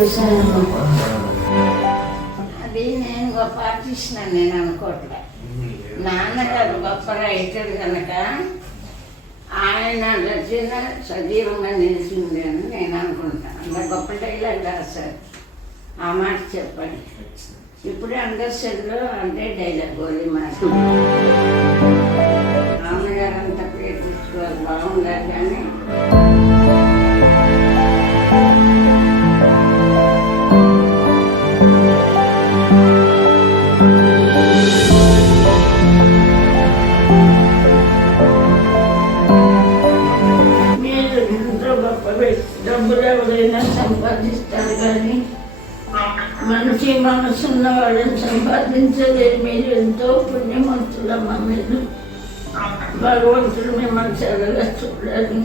చూసాను. అది నేను గొప్ప ఆర్టిస్ట్ అని నేను అనుకోవట్లే. నాన్నగారు గొప్ప రైటర్ కనుక ఆయన రచన సజీవంగా నిలిచింది అని నేను అనుకుంటాను. అంత గొప్ప డైలాగ్ రాశారు. ఆ మాట చెప్పండి. ఇప్పుడు అండర్స్టాండ్లో అంటే డైలాగ్ గోలీ మాట. నాన్నగారు అంత పేరు తెచ్చుకోవాలి బాగుండాలి కానీ మీరు ఎంతో గొప్ప డబ్బులు ఎవరైనా సంపాదిస్తారు కానీ మంచి మనసున్న వాళ్ళని సంపాదించలేదు. మీరు ఎంతో పుణ్యవంతులమ్మ. మీరు భగవంతుడు మిమ్మల్ని చల్లగా చూడాలి.